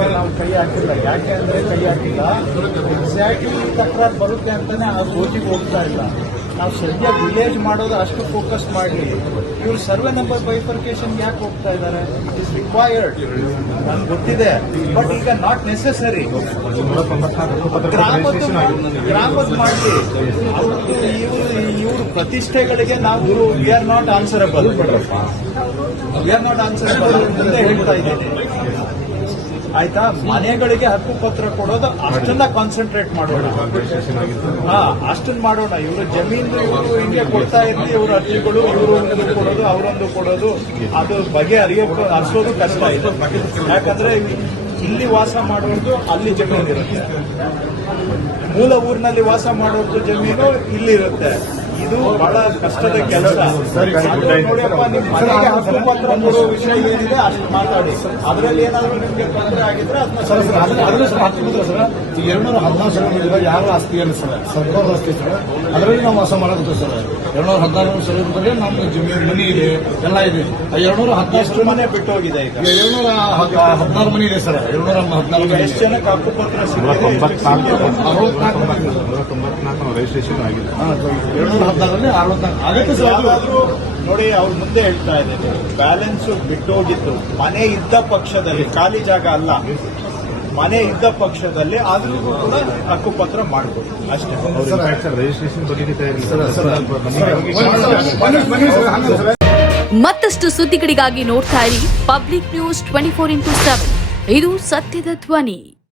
ಮೇಲೆ ನಾವು ಕೈ ಹಾಕಿಲ್ಲ. ಯಾಕೆ ಅಂದ್ರೆ ಕೈ ಹಾಕಿಲ್ಲ? ಎಕ್ಸಾಕ್ಟ್ಲಿ ತಕರಾರು ಬರುತ್ತೆ ಅಂತಾನೆ ಆ ಗೋಜಿಗೆ ಹೋಗ್ತಾ ಇಲ್ಲ. ನಾವು ಸದ್ಯ ವಿಲೇಜ್ ಮಾಡೋದು ಅಷ್ಟು ಫೋಕಸ್ ಮಾಡಲಿ. ಇವ್ರು ಸರ್ವೆ ನಂಬರ್ ಬೈಫರ್ಕೇಶನ್ ಯಾಕೆ ಹೋಗ್ತಾ ಇದ್ದಾರೆ ಇಟ್ ಇಸ್ ರಿಕ್ವೈರ್ಡ್ ನನ್ಗೆ ಗೊತ್ತಿದೆ. ಬಟ್ ಈಗ ನಾಟ್ ನೆಸೆಸರಿ ಗ್ರಾಮದ ಗ್ರಾಮದ ಮಾಡಲಿ. ಅವ್ರದ್ದು ಇವರು ಇವರು ಪ್ರತಿಷ್ಠೆಗಳಿಗೆ ನಾವು we are not answerable we are not answerable ಮುಂದೆ ಹೇಳ್ತಾ ಇದ್ದೇನೆ. ಆಯ್ತಾ? ಮನೆಗಳಿಗೆ ಹಕ್ಕು ಪತ್ರ ಕೊಡೋದು ಅಷ್ಟನ್ನ ಕಾನ್ಸಂಟ್ರೇಟ್ ಮಾಡೋಣ. ಹಾ ಅಷ್ಟನ್ನ ಮಾಡೋಣ. ಇವರು ಜಮೀನು ಇವರು ಹಿಂಗೆ ಕೊಡ್ತಾ ಇರ್ಲಿ, ಇವರು ಅರ್ಜಿಗಳು, ಇವರು ಒಂದು ಕೊಡೋದು, ಅವರೊಂದು ಕೊಡೋದು. ಅದು ಬಗೆ ಅರಿಯ ಅರ್ಸೋದು ಕಷ್ಟ ಇದೆ. ಯಾಕಂದ್ರೆ ಇಲ್ಲಿ ವಾಸ ಮಾಡೋದು ಅಲ್ಲಿ ಜಮೀನು ಇರುತ್ತೆ ಮೂಲ ಊರಿನಲ್ಲಿ ವಾಸ ಮಾಡೋದು ಜಮೀನು ಇಲ್ಲಿ ಇರುತ್ತೆ. ಇದು ಬಹಳ ಕಷ್ಟದ ಕೆಲಸ. ನೋಡಿಯಪ್ಪ ನಿಮ್ ಮನೆಗೆ ಹಕ್ಕು ಪತ್ರ ಕೊಡೋ ವಿಷಯ ಏನಿದೆ ಅಷ್ಟು ಮಾತಾಡಿ. ಅದರಲ್ಲಿ ಏನಾದರೂ ನಿಮಗೆ ತೊಂದರೆ ಆಗಿದ್ರೆ ಅದನ್ನ ಸರ್ ಸರ್ ಅದನ್ನ ಅದ್ರ ಸರ್ ಹತ್ತಿರ ಸರ್. ಈ ಎರಡ್ನೂರ ಹದಿನಾರು ಸಾವಿರ ಇದ್ರೆ ಯಾರು ಆಸ್ತಿ ಇಲ್ಲ ಸರ್ ಸರ್ಕಾರದ ಆಸ್ತಿ ಸರ್. ಅದರಲ್ಲಿ ನಾವು ವಾಸ ಮಾಡಬೇಕು ಸರ್. ಎರಡ್ನೂರ ಹದಿನಾರು ಸರ್ ಇದ್ರೆ ನಮ್ಮ ಜಮೀನು ಮನಿ ಇದೆ ಎಲ್ಲ ಇದೆ. ಆ ಎರಡ್ನೂರ ಎಷ್ಟು ಮನೆ ಬಿಟ್ಟು ಹೋಗಿದೆ ಈಗ ಏಳ್ನೂರ ಹದಿನಾರು ಮನಿ ಇದೆ ಸರ್. ಏಳ್ನೂರ ಹದಿನಾರು ಮನೆ ಮನಿ ಎಷ್ಟು ಜನ ಜನಕ್ಕೆ ಹಕ್ಕು ಪತ್ರ ಸಿಗುತ್ತೆ ಅರವತ್ನಾಲ್ಕು ರಿಜಿಸ್ಟ್ರೇಷನ್ ಆಗಿದೆ. ಎರಡು ಸರ್. ಯಾವ್ದಾದ್ರು ನೋಡಿ ಅವ್ರ ಮುಂದೆ ಹೇಳ್ತಾ ಇದ್ದೇನೆ ಬ್ಯಾಲೆನ್ಸ್ ಬಿಟ್ಟೋಗಿತ್ತು. ಮನೆ ಇದ್ದ ಪಕ್ಷದಲ್ಲಿ ಖಾಲಿ ಜಾಗ ಅಲ್ಲ. ಮನೆ ಇದ್ದ ಪಕ್ಷದಲ್ಲಿ ಆದ್ರೂ ಕೂಡ ಹಕ್ಕುಪತ್ರ ಮಾಡ್ಬೋದು. ಅಷ್ಟೇ. ಮತ್ತಷ್ಟು ಸುದ್ದಿಗಳಿಗಾಗಿ ನೋಡ್ತಾ ಇರಿ public news twenty four into seven. ಇದು ಸತ್ಯದ ಧ್ವನಿ.